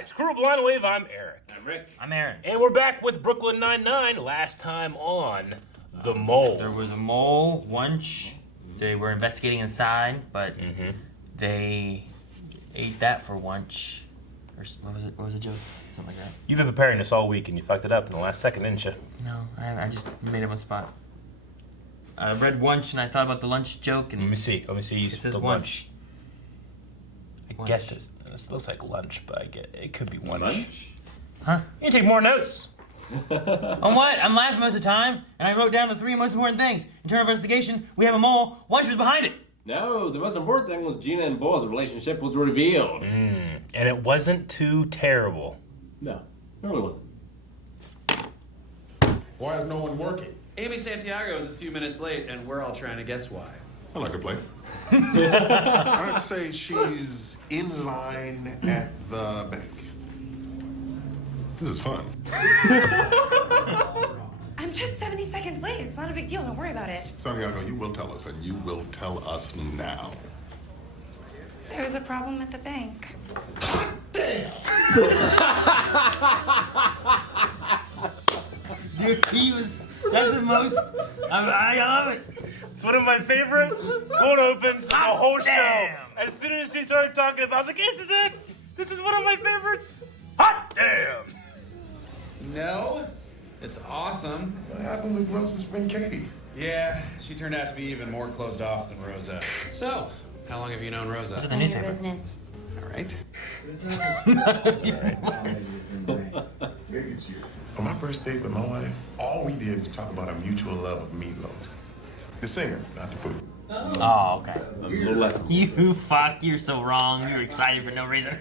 guys, Crew Blind Wave, I'm Eric. I'm Rick. I'm Aaron. And we're back with Brooklyn Nine-Nine, last time on The Mole. There was a mole, once. They were investigating inside, but they ate that for lunch. Or what was it? What was the joke? Something like that. You've been preparing this all week and you fucked it up in the last second, didn't you? No, I just made it on the spot. I read lunch and I thought about the lunch joke and... Let me see. You It says the lunch. I guess this looks like lunch, but it could be lunch. Huh? You take more notes. On what? I'm laughing most of the time, and I wrote down the 3 most important things. Internal investigation, we have a mole, lunch was behind it. No, the most important thing was Gina and Boyle's relationship was revealed. And it wasn't too terrible. No, it really wasn't. Why is no one working? Amy Santiago is a few minutes late, and we're all trying to guess why. I like to play. I'd say she's in line at the bank. This is fun. I'm just 70 seconds late. It's not a big deal. Don't worry about it. Santiago, you will tell us, and you will tell us now. There was a problem at the bank. Damn! Dude, that's the most, I love it. It's one of my favorite cold opens in the whole show. Damn. As soon as she started talking about it, I was like, this is it. This is one of my favorites. Hot damn. No, it's awesome. What happened with Rosa's friend Katie? Yeah, she turned out to be even more closed off than Rosa. So, how long have you known Rosa? The None of your newspaper. business. All right. Maybe it's you. On my first date with my wife, all we did was talk about our mutual love of meatloaf. The singer, not the food. Oh, okay. A little less. You fuck, you're so wrong. You're excited for no reason.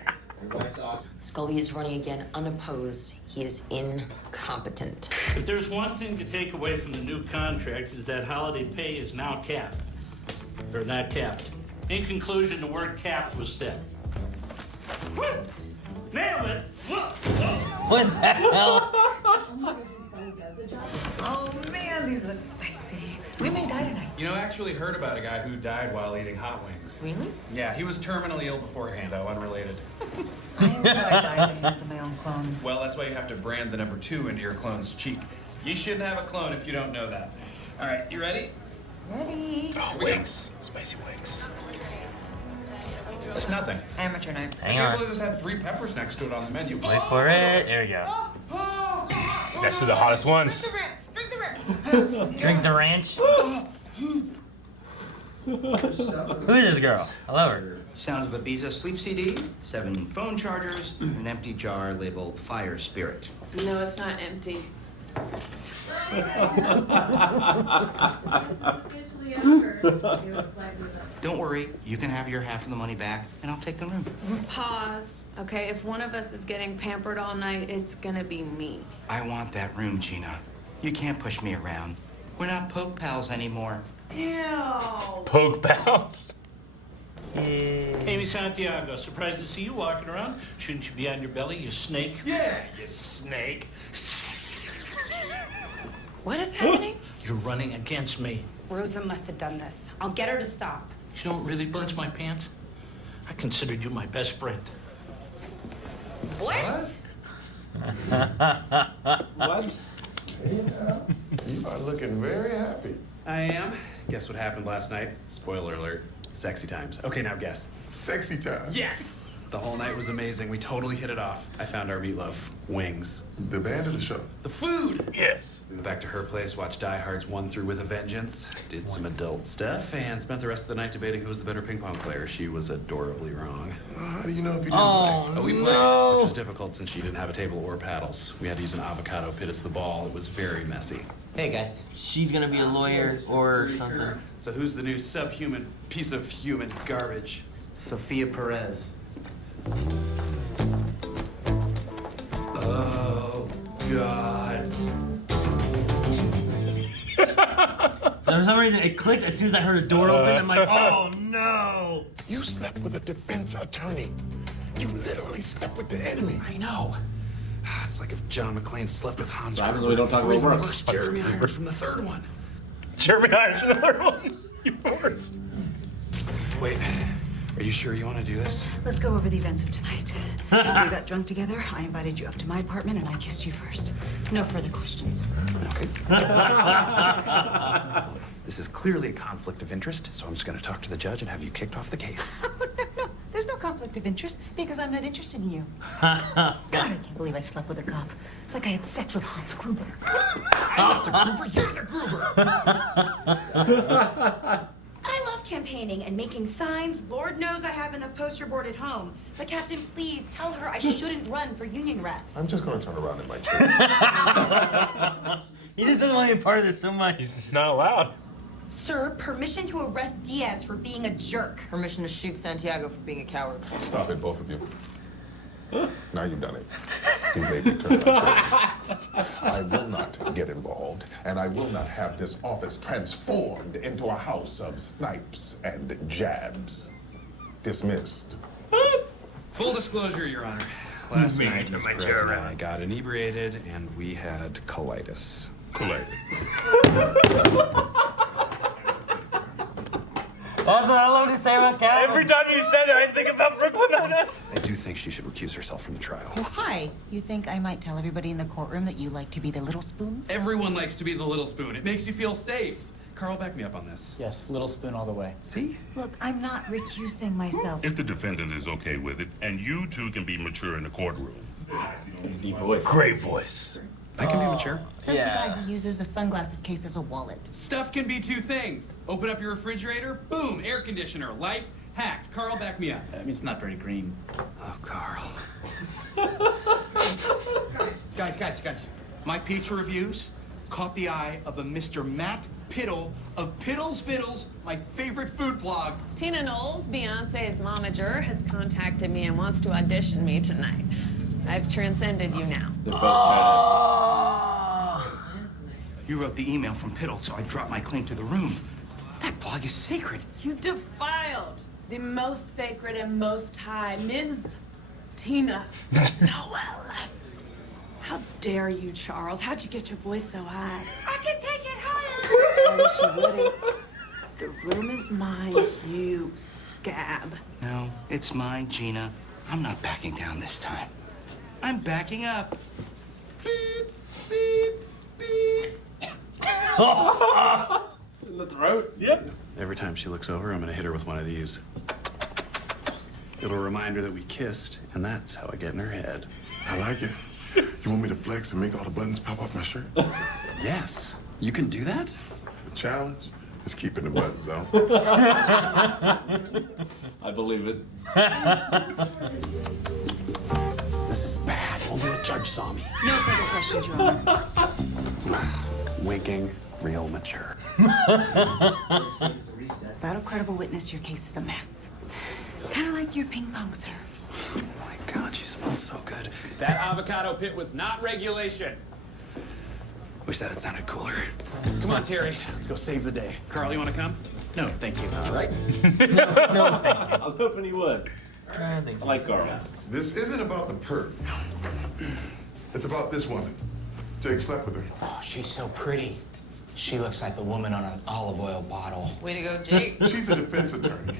Scully is running again unopposed. He is incompetent. If there's one thing to take away from the new contract is that holiday pay is now capped. Or not capped. In conclusion, the word capped was said. Woo! Nailed it! Look! What the hell? Oh man, these look spicy. We may die tonight. You know, I actually heard about a guy who died while eating hot wings. Really? Yeah, he was terminally ill beforehand, though, unrelated. I always thought I'd die at the hands of my own clone. Well, that's why you have to brand the number 2 into your clone's cheek. You shouldn't have a clone if you don't know that. All right, you ready? Ready? Oh, wings. Spicy wings. That's nothing. Amateur night. I Hang can't on. believe this had 3 peppers next to it on the menu. Wait for it. There you go. That's the hottest ones. Drink the ranch. Who is this girl? I love her. Sounds of Ibiza sleep CD, 7 phone chargers, and an empty jar labeled Fire Spirit. No, it's not empty. Don't worry, you can have your half of the money back, and I'll take the room. Pause. Okay, if one of us is getting pampered all night, it's gonna be me. I want that room, Gina. You can't push me around. We're not poke pals anymore. Ew. Poke pals. Amy Santiago, surprised to see you walking around. Shouldn't you be on your belly, you snake? Yeah, you snake. What is happening? You're running against me. Rosa must have done this. I'll get her to stop. You know what really burns my pants? I considered you my best friend. What? What? You are looking very happy. I am. Guess what happened last night? Spoiler alert. Sexy times. Okay, now guess. Sexy time. Yes! The whole night was amazing. We totally hit it off. I found our meatloaf. Wings. The band or the show? The food! Yes. We went back to her place, watched Die Hard's 1 through with a vengeance, did some adult stuff, and spent the rest of the night debating who was the better ping pong player. She was adorably wrong. How do you know if you didn't Oh, we played, no. which was difficult since she didn't have a table or paddles. We had to use an avocado pit as the ball. It was very messy. Hey, guys. She's gonna be a lawyer or something. So who's the new subhuman piece of human garbage? Sophia Perez. Oh, God. For some reason, it clicked as soon as I heard a door open. I'm like, oh no! You slept with a defense attorney. You literally slept with the enemy. I know. It's like if John McClane slept with Hans What happens Gruber. when we don't talk about work? Plus Jeremy Irons from the 3rd one. Jeremy Irons, another one. You worst. Wait, Are you sure you want to do this? Let's go over the events of tonight. After we got drunk together, I invited you up to my apartment and I kissed you first. No further questions. Okay. This is clearly a conflict of interest, so I'm just going to talk to the judge and have you kicked off the case. No, there's no conflict of interest because I'm not interested in you. God, I can't believe I slept with a cop. It's like I had sex with Hans Gruber. I'm not the Gruber, you're the Gruber! I love campaigning and making signs. Lord knows I have enough poster board at home. But Captain, please tell her I shouldn't run for union rep. I'm just gonna turn around in my chair. He just doesn't want to be part of this so much. He's just not allowed. Sir, permission to arrest Diaz for being a jerk. Permission to shoot Santiago for being a coward. Stop it, both of you. Now you've done it. You made me turn my chair. I will not get involved, and I will not have this office transformed into a house of snipes and jabs. Dismissed. Full disclosure, Your Honor. Last Me night, to Ms. my Perez chair and around. I got inebriated, and we had colitis. Collided. That's what I love to say about Calvin. Every time you said it, I think about Brooklyn Nine-Nine. I do think she should recuse herself from the trial. Why? You think I might tell everybody in the courtroom that you like to be the little spoon? Everyone likes to be the little spoon. It makes you feel safe. Carl, back me up on this. Yes, little spoon all the way. See? Look, I'm not recusing myself. If the defendant is okay with it, and you two can be mature in the courtroom. It's a deep voice. Great voice. I can be mature. Says the guy who uses a sunglasses case as a wallet. Stuff can be two things. Open up your refrigerator, boom, air conditioner, life hacked. Carl, back me up. I mean, it's not very green. Oh, Carl. Guys. My pizza reviews caught the eye of a Mr. Matt Piddle of Piddle's Fiddles, my favorite food blog. Tina Knowles, Beyonce's momager, has contacted me and wants to audition me tonight. I've transcended you now. They're both trying You wrote the email from Piddle, so I dropped my claim to the room. That blog is sacred. You defiled the most sacred and most high Ms. Tina Knowles. How dare you, Charles? How'd you get your voice so high? I can take it higher. I wish you wouldn't. The room is mine, you scab. No, it's mine, Gina. I'm not backing down this time. I'm backing up. Beep, beep, beep. In the throat? Yep. Every time she looks over, I'm gonna hit her with one of these. It'll remind her that we kissed, and that's how I get in her head. I like it. You want me to flex and make all the buttons pop off my shirt? Yes. You can do that? The challenge is keeping the buttons on. I believe it. This is bad. Only the judge saw me. No further questions, Your Honor. Winking, real mature. Without a credible witness, your case is a mess. Kind of like your ping pong serve. Oh my God, she smells so good. That avocado pit was not regulation. Wish that had sounded cooler. Come on, Terry. Let's go save the day. Carl, you want to come? No, thank you. All right. No, thank you. I was hoping he would. I like Carl. This isn't about the perp. It's about this woman. Jake slept with her. Oh, she's so pretty. She looks like the woman on an olive oil bottle. Way to go, Jake. She's a defense attorney.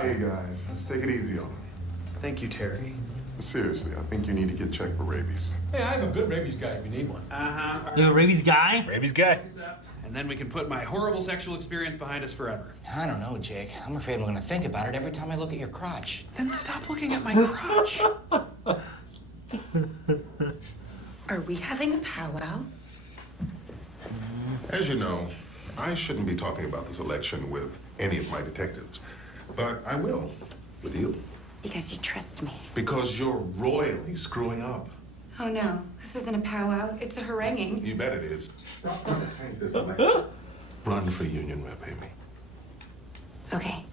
Hey, guys, let's take it easy on her. Thank you, Terry. Seriously, I think you need to get checked for rabies. Hey, I have a good rabies guy if you need one. Uh-huh. You have a rabies guy? Rabies guy. And then we can put my horrible sexual experience behind us forever. I don't know, Jake. I'm afraid I'm gonna think about it every time I look at your crotch. Then stop looking at my crotch. Are we having a powwow? As you know, I shouldn't be talking about this election with any of my detectives, but I will with you. Because you trust me. Because you're royally screwing up. Oh no, this isn't a powwow. It's a haranguing. You bet it is. Stop trying to tank this election. Run for union rep, Amy. Okay,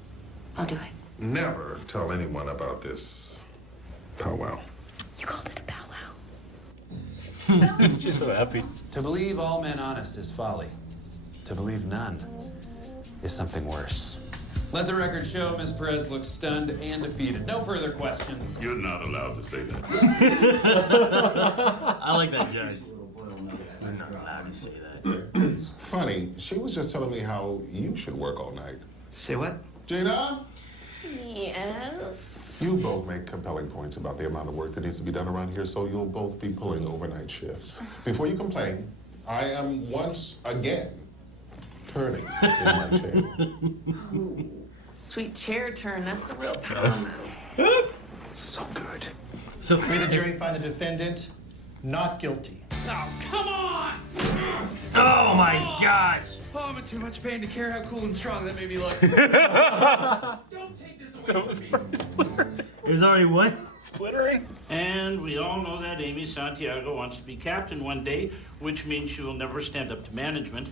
I'll do it. Never tell anyone about this powwow. You called it a powwow. She's so happy. To believe all men honest is folly. To believe none is something worse. Let the record show Ms. Perez looks stunned and defeated. No further questions. You're not allowed to say that. I like that judge. I'm not allowed to say that. Funny, she was just telling me how you should work all night. Say what? Gina? Yes? You both make compelling points about the amount of work that needs to be done around here, so you'll both be pulling overnight shifts. Before you complain, I am once again turning in my chair. Sweet chair turn, that's a real power move. So good. So We, the jury, find the defendant not guilty. Oh, come on! Oh my gosh! Oh, I'm in too much pain to care how cool and strong that made me look. Don't take this away from me. It was already what? Splittering. And we all know that Amy Santiago wants to be captain one day, which means she will never stand up to management.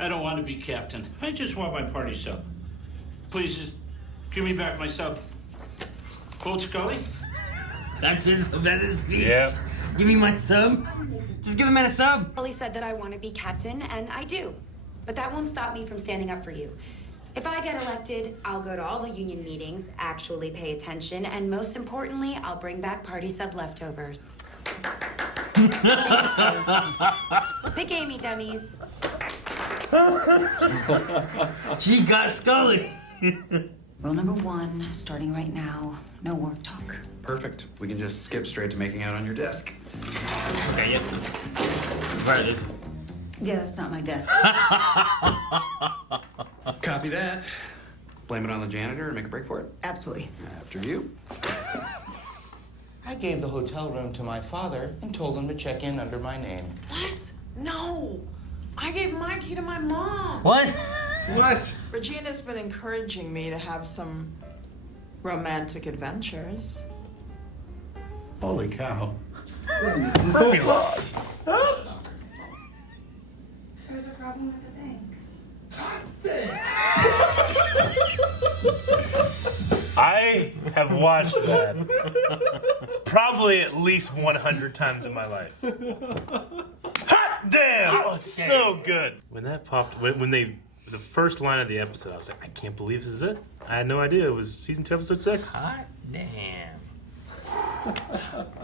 I don't want to be captain. I just want my party sub. Please just give me back my sub. Quote Scully? That's his speech. Yep. Give me my sub. Just give the man a sub. Scully said that I want to be captain, and I do. But that won't stop me from standing up for you. If I get elected, I'll go to all the union meetings, actually pay attention, and most importantly, I'll bring back party sub leftovers. Thank you, Scully. Pick Amy, dummies. She got Scully. Rule number 1, starting right now, no work talk. Perfect. We can just skip straight to making out on your desk. Okay, yep. Right. Yeah, that's not my desk. Copy that. Blame it on the janitor and make a break for it. Absolutely. After you. I gave the hotel room to my father and told him to check in under my name. What? No. I gave my key to my mom. What? What? Regina's been encouraging me to have some romantic adventures. Holy cow. Formula. There's a problem with the bank. I have watched that probably at least 100 times in my life. Hot damn! Oh, it's so good. When that popped, when they, the first line of the episode, I was like, I can't believe this is it. I had no idea it was season 2, episode 6. Hot damn.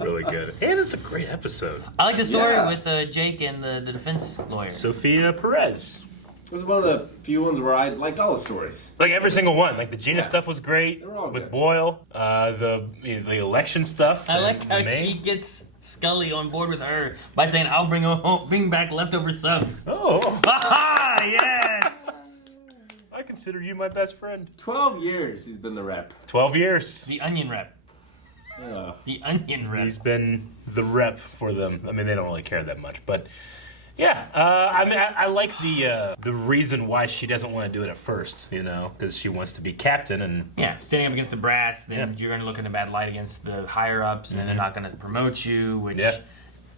Really good. And it's a great episode. I like the story with Jake and the defense lawyer. Sophia Perez. It was one of the few ones where I liked all the stories. Like every single one. Like the Gina stuff was great. They were all with good. Boyle. The election stuff. I like how May. she gets Scully on board with her by saying, "I'll bring back leftover subs." Oh. Aha! Yes. I consider you my best friend. 12 years he's been the rep. 12 years. The onion rep. Yeah. The onion rep. He's been the rep for them. I mean, they don't really care that much, but yeah. I mean, I like the reason why she doesn't want to do it at first. You know, because she wants to be captain and Yeah, standing up against the brass, then you're going to look in a bad light against the higher ups, and then they're not going to promote you. Which,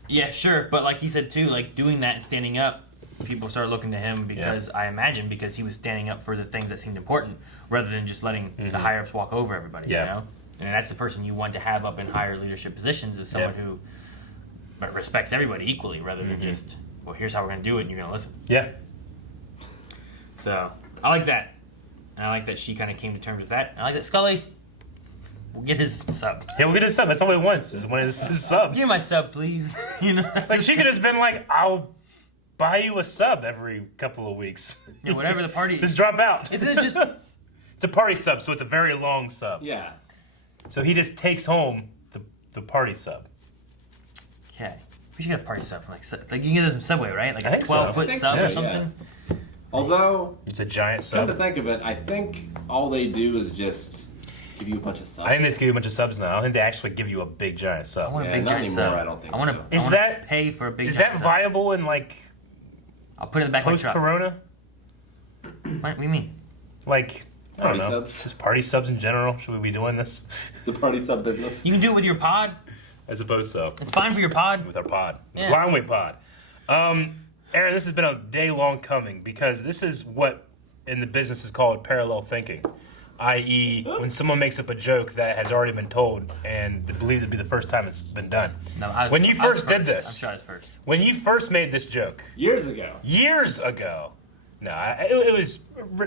yeah, sure. But like he said too, like doing that and standing up, people start looking to him because I imagine because he was standing up for the things that seemed important rather than just letting the higher ups walk over everybody. Yeah. You know, and that's the person you want to have up in higher leadership positions is someone who respects everybody equally rather than just, well, here's how we're going to do it and you're going to listen. Yeah. So I like that. And I like that she kind of came to terms with that. And I like that Scully will get his sub. Yeah, we'll get his sub. That's all he wants is one of his sub. Give me my sub, please. You know, Like she could have been like, I'll buy you a sub every couple of weeks. Yeah, whatever the party. Just drop out. Isn't it just? It's a party sub, so it's a very long sub. Yeah. So he just takes home the party sub. Okay. We should get a party sub from like you can get it from Subway, right? Like I a think so. 12-foot I think sub so, or something. Although, It's a giant come to sub. think of it, I think all they do is just give you a bunch of subs. I think they just give you a bunch of subs now. I don't think they actually give you a big giant I sub. want a Yeah, big not giant anymore, sub. I don't think I want so. to. Is that- pay for a big? Is giant that sub. viable in like I'll put it in the back of my post truck. Corona? What do you mean? Like I don't Party know. subs? Just party subs in general. Should we be doing this? The party sub business. You can do it with your pod. I suppose so. It's fine for your pod. With our pod. Yeah. Blindway pod. Aaron, this has been a day long coming because this is what in the business is called parallel thinking. I.e., when someone makes up a joke that has already been told and believed to be the first time it's been done. No, when you I was first did this, I'm sure I was first. when you first made this joke, Years ago. no, it was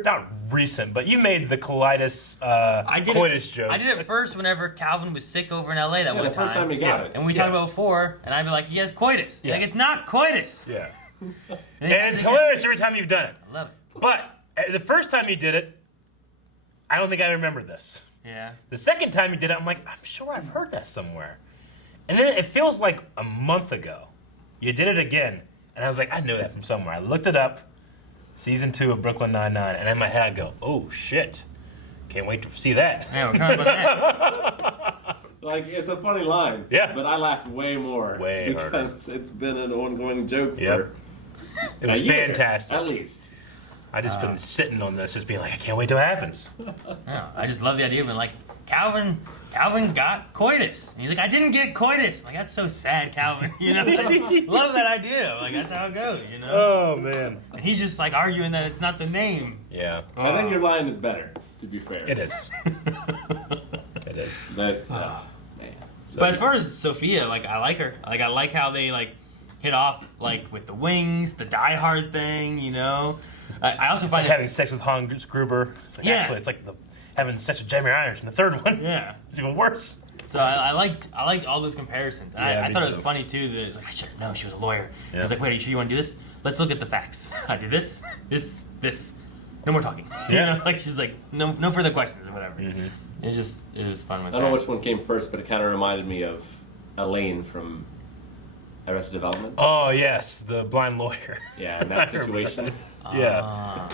not recent, but you made the Colitis coitus joke. I did it first whenever Calvin was sick over in LA that one the first time he got it. And we talked about it before, and I'd be like, he has coitus. Yeah. Like, it's not coitus. Yeah. And And it's hilarious every time you've done it. I love it. But the first time you did it, I don't think I remember this. Yeah. The second time he did it, I'm like, I'm sure I've heard that somewhere. And then it feels like a month ago. You did it again, and I was like, I know that from somewhere. I looked it up, season 2 of Brooklyn Nine-Nine, and in my head I go, oh shit, can't wait to see that. Yeah, we're coming about that. Like, it's a funny line. Yeah. But I laughed way more. Way harder. Because it's been an ongoing joke Yep. for It was a year, fantastic. at least. I just been sitting on this, just being like, I can't wait till it happens. Yeah, I just love the idea of being like, Calvin got coitus. And he's like, I didn't get coitus. I'm like, that's so sad, Calvin. You know, love that idea. Like, that's how it goes, you know? Oh, man. And he's just like arguing that it's not the name. Yeah. I think your line is better, to be fair. It is. It is. But, But as far as Sophia, like, I like her. Like, I like how they, like, hit off, like, with the wings, the Die Hard thing, you know? I also It's find like having sex with Hans Gruber. It's like, Yeah. Actually, it's like having sex with Jeremy Irons in the third one. Yeah. It's even worse. So I liked all those comparisons. And Yeah, I me thought it was too. funny too that it's like I should have known she was a lawyer. Yeah. I was like, wait, are you sure you want to do this? Let's look at the facts. I did this. No more talking. You Yeah. know, like she's like no further questions or whatever. It was fun with I that. don't know which one came first, but it kind of reminded me of Elaine from Arrested Development. Oh, yes, the blind lawyer. Yeah, in that I remember situation. that. Yeah.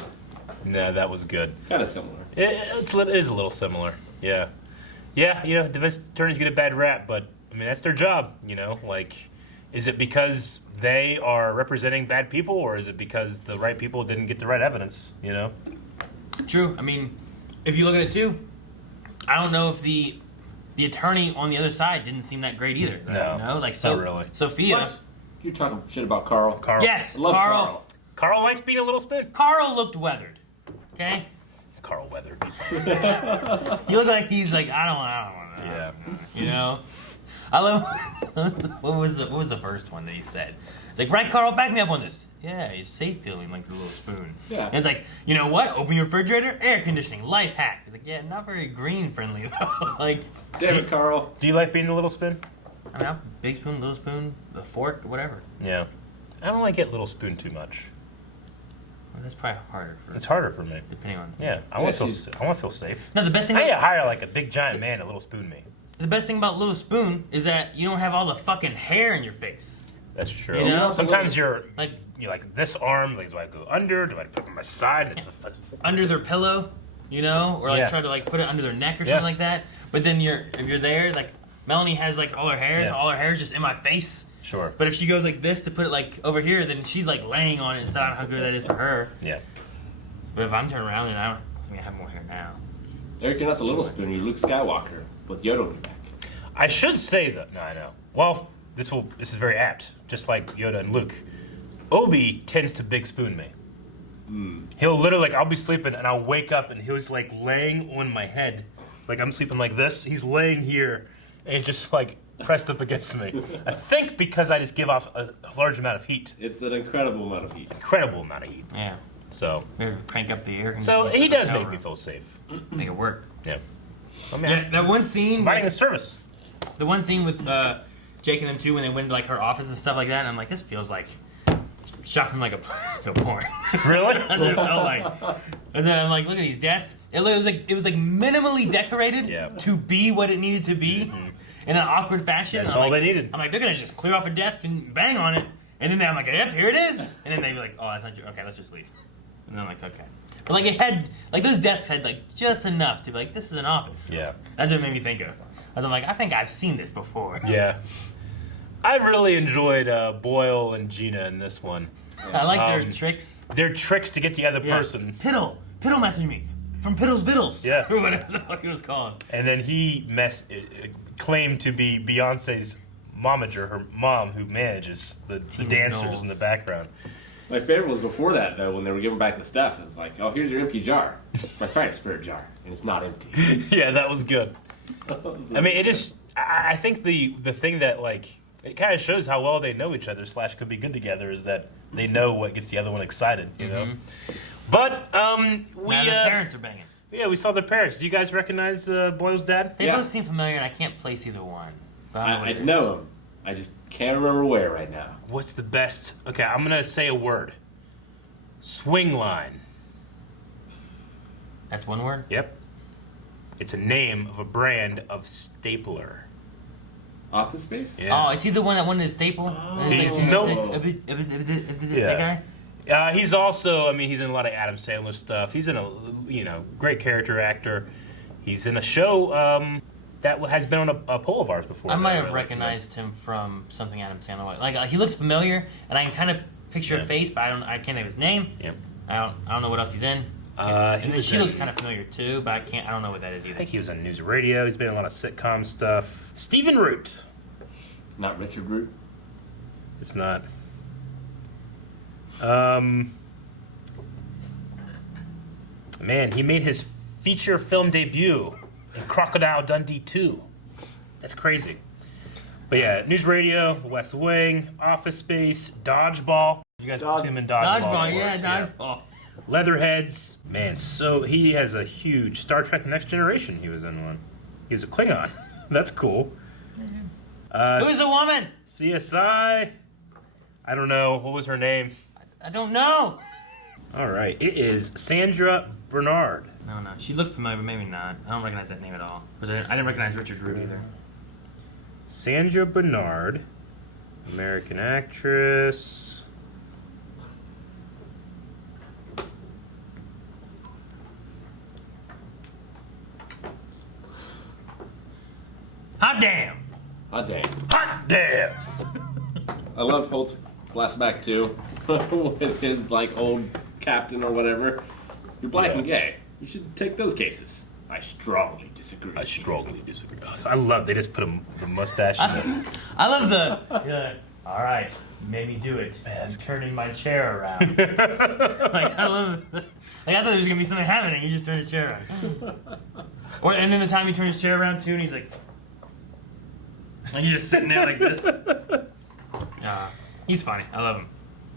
No, that was good. Kind of similar. It is a little similar. Yeah. Yeah, you know, defense attorneys get a bad rap, but, I mean, that's their job, you know? Like, is it because they are representing bad people, or is it because the right people didn't get the right evidence, you know? True. I mean, if you look at it too, I don't know if the attorney on the other side didn't seem that great either. No, You know? Like, not really. Sophia. What? You're talking shit about Carl. Carl. Yes, I love Carl. Carl likes being a little spin. Carl looked weathered. Okay? Carl Weathered. You son of a bitch. You look like he's like, I don't want to. Yeah. You know? I love what was the first one that he said? It's like, right, Carl, back me up on this. Yeah, he's safe feeling like the little spoon. Yeah. And it's like, you know what? Open your refrigerator, air conditioning, life hack. It's like, yeah, not very green friendly though. Like, Damn it, Carl. Do you like being a little spin? I mean, big spoon, little spoon, the fork, whatever. Yeah. I don't like it little spoon too much. Well, that's probably harder for. It's harder for me. Depending on. Yeah, I want to feel safe. No, the best thing. I need to hire like a big giant man to little spoon me. The best thing about little spoon is that you don't have all the fucking hair in your face. That's true. You know? Sometimes you're like this arm. Like, do I go under? Do I put it on my side? It's under their pillow, you know, or like Yeah. try to like put it under their neck or Yeah. something like that. But then if you're there, like Melanie has like all her hair, Yeah. all her hair's just in my face. Sure. But if she goes like this to put it like over here, then she's like laying on it and not how good that is for her. Yeah. But if I'm turning around, then I have more hair now. Eric, you're not the little spoon. You're Luke Skywalker with Yoda on your back. I should say that. No, I know. Well, this is very apt. Just like Yoda and Luke, Obi tends to big spoon me. He'll literally I'll be sleeping and I'll wake up and he's like laying on my head, like I'm sleeping like this. He's laying here and just like pressed up against me. I think because I just give off a large amount of heat. It's an incredible amount of heat. Incredible amount of heat. Yeah. So. Maybe crank up the air conditioning. So he in the does hotel make me room. feel safe. Make it work. Yeah. I mean, Yeah, that one scene. Providing a service. The one scene with Jake and them too when they went to like her office and stuff like that, and I'm like, this feels like shot from like a porn. Really? That's what it felt like. I'm like, look at these desks. It was like minimally decorated to be what it needed to be in an awkward fashion. That's I'm all like, they needed. I'm like, they're gonna just clear off a desk and bang on it, and then I'm like, yep, here it is. And then they'd be like, oh, that's not true. Okay, let's just leave. And I'm like, okay. But like it had like those desks had like just enough to be like, this is an office. Yeah. That's what it made me think of. As I'm like, I think I've seen this before. Yeah. I really enjoyed Boyle and Gina in this one. I like their tricks. Their tricks to get the other person. Piddle messaged me from Piddle's Viddles. Yeah. Or whatever the fuck it was called. And then he claimed to be Beyonce's momager, her mom, who manages the dancers in the background. My favorite was before that, though, when they were giving back the stuff. It was like, oh, here's your empty jar. My friend's spirit jar. And it's not empty. Yeah, that was good. I mean, it is. I think the thing that like it kind of shows how well they know each other / could be good together is that they know what gets the other one excited, you know. But we Now the parents are banging. Yeah, we saw their parents. Do you guys recognize Boyle's dad? They both seem familiar, and I can't place either one. But I I know him. I just can't remember where right now. What's the best? Okay, I'm gonna say a word. Swing line. That's one word? Yep. It's a name of a brand of stapler. Office Space? Yeah. Oh, is he the one that wanted to staple? He's that guy? He's also, I mean, he's in a lot of Adam Sandler stuff. He's in a, great character actor. He's in a show that has been on a poll of ours before. I might have recognized him from something Adam Sandler. Like he looks familiar, and I can kind of picture a face, but I can't think of his name. Yep. I don't know what else he's in. She looks kind of familiar too, but I don't know what that is either. I think he was on News Radio. He's been in a lot of sitcom stuff. Stephen Root. Not Richard Root? It's not. Man, he made his feature film debut in Crocodile Dundee 2. That's crazy. But yeah, News Radio, West Wing, Office Space, Dodgeball. You guys see him in Dodgeball. Dodgeball, yeah, Dodgeball. Leatherheads. Man, so he has a huge Star Trek The Next Generation. He was in one. He was a Klingon. That's cool. Who's the woman? CSI. I don't know. What was her name? I don't know. All right. It is Sandra Bernard. No. She looked familiar, but maybe not. I don't recognize that name at all. I didn't recognize Richard Root either. Sandra Bernard. American actress. Hot damn! Hot damn. Hot damn! I love Holt's flashback too, with his old captain or whatever. You're black and gay. You should take those cases. I strongly disagree. So I love they just put the mustache in there. I love the. All right, you made me do it. I'm turning my chair around. I love. I thought there was gonna be something happening. He just turned his chair around. And then the time he turned his chair around too, and he's like, and you're just sitting there like this. He's funny. I love him.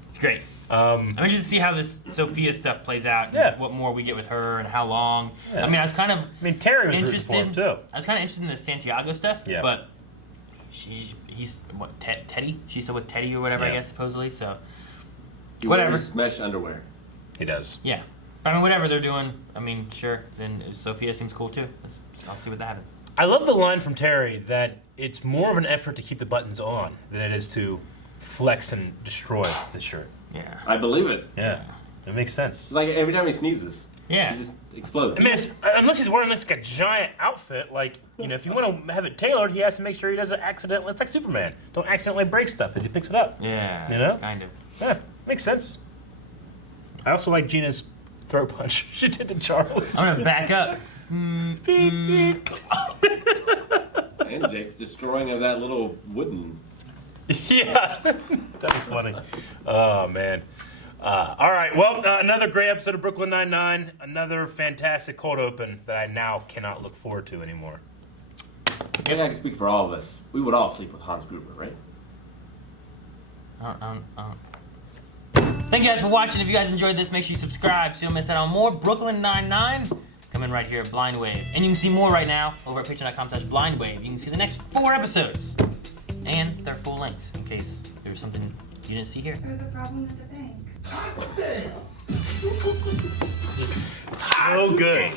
It's great. I'm interested to see how this Sophia stuff plays out. Yeah. And what more we get with her and how long. Yeah. I mean, I was kind of. Terry was interested rooting for him too. I was kind of interested in the Santiago stuff. Yeah. But he's what Teddy? She's with Teddy or whatever, I guess supposedly. So He whatever. wears mesh underwear. He does. Yeah. I mean, whatever they're doing. I mean, sure. Then Sophia seems cool too. I'll see what that happens. I love the line from Terry that it's more of an effort to keep the buttons on than it is to flex and destroy the shirt. Yeah. I believe it. Yeah. It makes sense. It's like every time he sneezes. Yeah. He just explodes. I mean, unless he's wearing like a giant outfit, if you want to have it tailored, he has to make sure he doesn't accidentally. It's like Superman. Don't accidentally break stuff as he picks it up. Yeah. Kind of. Yeah, makes sense. I also like Gina's throat punch she did to Charles. I'm gonna back up. Beep, beep. And Jake's destroying of that little wooden. Yeah, that was funny. Oh man. All right. Well, another great episode of Brooklyn Nine-Nine. Another fantastic cold open that I now cannot look forward to anymore. I think I can speak for all of us. We would all sleep with Hans Gruber, right? Thank you guys for watching. If you guys enjoyed this, make sure you subscribe so you don't miss out on more Brooklyn Nine-Nine coming right here at Blind Wave. And you can see more right now over at patreon.com/blindwave. You can see the next 4 episodes and their full lengths in case there's something you didn't see here. There's a problem with the bank. It's so good.